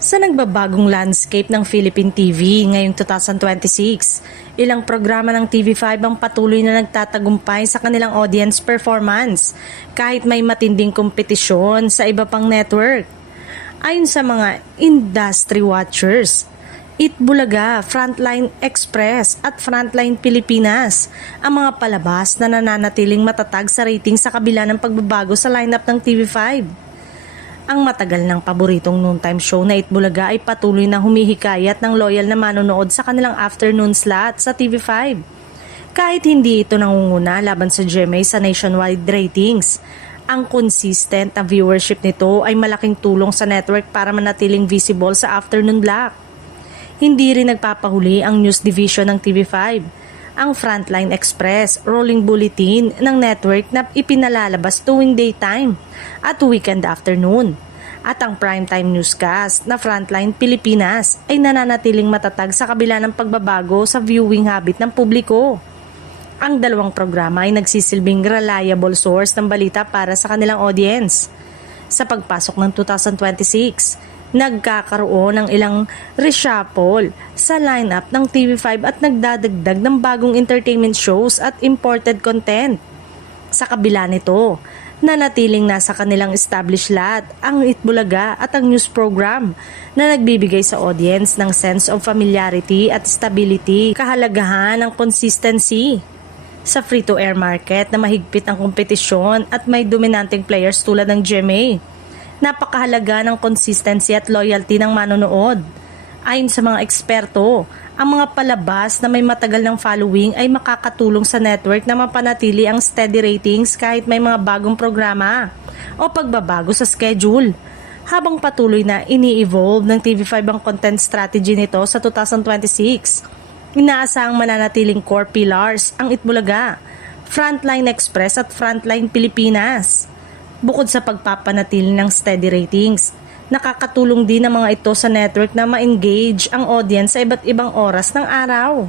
Sa nagbabagong landscape ng Philippine TV ngayong 2026, ilang programa ng TV5 ang patuloy na nagtatagumpay sa kanilang audience performance kahit may matinding kompetisyon sa iba pang network. Ayon sa mga industry watchers, Itbulaga, Frontline Express at Frontline Pilipinas ang mga palabas na nananatiling matatag sa rating sa kabila ng pagbabago sa lineup ng TV5. Ang matagal ng paboritong noontime show na Itbulaga ay patuloy na humihikayat ng loyal na manonood sa kanilang afternoon slot sa TV5. Kahit hindi ito nangunguna laban sa GMA sa nationwide ratings, ang consistent na viewership nito ay malaking tulong sa network para manatiling visible sa afternoon block. Hindi rin nagpapahuli ang news division ng TV5, ang Frontline Express, rolling bulletin ng network na ipinalalabas tuwing daytime at weekend afternoon. At ang primetime newscast na Frontline Pilipinas ay nananatiling matatag sa kabila ng pagbabago sa viewing habit ng publiko. Ang dalawang programa ay nagsisilbing reliable source ng balita para sa kanilang audience. Sa pagpasok ng 2026, nagkakaroon ng ilang reshuffle sa lineup ng TV5 at nagdadagdag ng bagong entertainment shows at imported content. Sa kabila nito, nanatiling nasa kanilang established lot ang Itbulaga at ang news program na nagbibigay sa audience ng sense of familiarity at stability, kahalagahan ng consistency. Sa free-to-air market na mahigpit ang kompetisyon at may dominanting players tulad ng GMA, napakahalaga ng consistency at loyalty ng manonood. Ayon sa mga eksperto, ang mga palabas na may matagal ng following ay makakatulong sa network na mapanatili ang steady ratings kahit may mga bagong programa o pagbabago sa schedule. Habang patuloy na ini-evolve ng TV5 ang content strategy nito sa 2026, inaasahang mananatiling core pillars ang Itbulaga, Frontline Express at Frontline Pilipinas. Bukod sa pagpapanatili ng steady ratings, nakakatulong din ang mga ito sa network na ma-engage ang audience sa iba't ibang oras ng araw.